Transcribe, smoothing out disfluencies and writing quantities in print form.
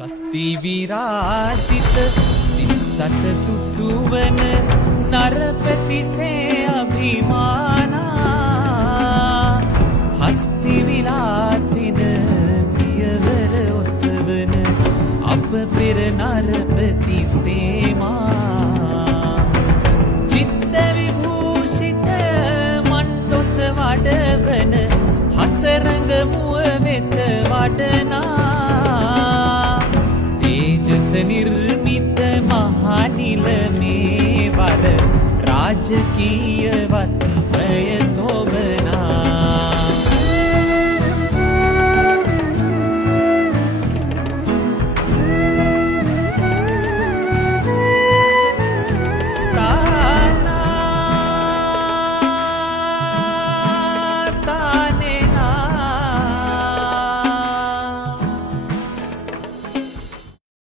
සස්ති විරාජිත සින්සත තුටුවන නරපතිසේ අභිමානා හස්ති විලාසින පියවර ඔසවන අප පෙර නරපති සේමා චිත්ත විභූෂිත මණ්ඩොස වඩවන හසරඟ මුව වෙත වඩනා තේජස නිර්මිත මහනිල මේ වර රාජකීය වස්ත්‍රය